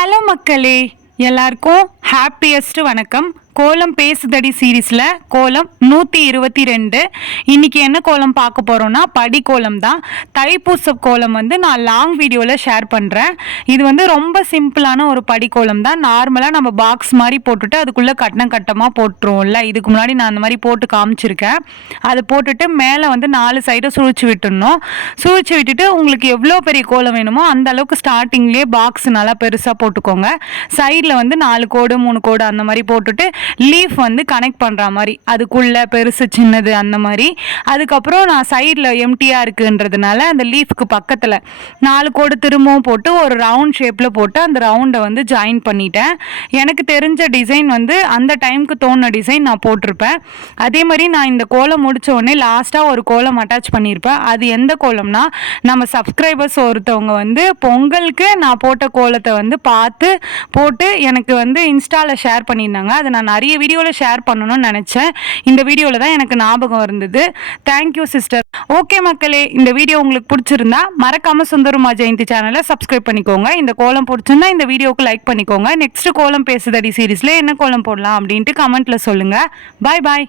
Hello மக்களே, எல்லாருக்கும் happiest வணக்கம். கோலம் பேசுதடி சீரீஸில் கோலம் 122. இன்றைக்கி என்ன கோலம் பார்க்க போகிறோன்னா படி கோலம் தான். தைப்பூச கோலம் நான் லாங் வீடியோவில் ஷேர் பண்ணுறேன். இது ரொம்ப சிம்பிளான ஒரு படி கோலம் தான். நார்மலாக நம்ம பாக்ஸ் மாதிரி போட்டுட்டு அதுக்குள்ளே கட்டமாக போட்டுருவோம்ல. இதுக்கு முன்னாடி நான் அந்த மாதிரி போட்டு காமிச்சிருக்கேன். அதை போட்டுட்டு மேலே 4 சைடும் சுழிச்சு விட்டுடணும். சுழிச்சு விட்டுட்டு உங்களுக்கு எவ்வளோ பெரிய கோலம் வேணுமோ அந்த அளவுக்கு ஸ்டார்டிங்லேயே பாக்ஸ் நல்லா பெருசாக போட்டுக்கோங்க. சைடில் 4 கோடு 3 கோடு அந்த மாதிரி போட்டுட்டு லீஃப் கனெக்ட் பண்ணுற மாதிரி அதுக்குள்ளே பெருசு சின்னது அந்த மாதிரி. அதுக்கப்புறம் நான் சைடில் எம்டியாக இருக்குன்றதுனால அந்த லீஃப்க்கு பக்கத்தில் 4 கோடு திரும்பவும் போட்டு ஒரு ரவுண்ட் ஷேப்பில் போட்டு அந்த ரவுண்டை ஜாயின் பண்ணிட்டேன். எனக்கு தெரிஞ்ச டிசைன் அந்த டைமுக்கு தோணுன டிசைன் நான் போட்டிருப்பேன். அதே மாதிரி நான் இந்த கோலம் முடித்த உடனே லாஸ்ட்டாக ஒரு கோலம் அட்டாச் பண்ணியிருப்பேன். அது எந்த கோலம்னா, நம்ம சப்ஸ்கிரைபர்ஸ் ஒருத்தவங்க பொங்கலுக்கு நான் போட்ட கோலத்தை பார்த்து போட்டு எனக்கு இன்ஸ்டாவில் ஷேர் பண்ணியிருந்தாங்க. அதை நான் நிறைய வீடியோவில் ஷேர் பண்ணணும்னு நினச்சேன். இந்த வீடியோவில் தான் எனக்கு ஞாபகம் இருந்தது. Thank you sister. ஓகே மக்களே, இந்த வீடியோ உங்களுக்கு பிடிச்சிருந்தா மறக்காமல் சுந்தரமா ஜெயந்தி சேனலை சப்ஸ்கிரைப் பண்ணிக்கோங்க. இந்த கோலம் பிடிச்சிருந்தா இந்த வீடியோவுக்கு லைக் பண்ணிக்கோங்க. நெக்ஸ்ட் கோலம் பேசுதடி சீரீஸில் என்ன கோலம் போடலாம் அப்படின்ட்டு கமெண்ட்டில் சொல்லுங்கள். பாய் பாய்.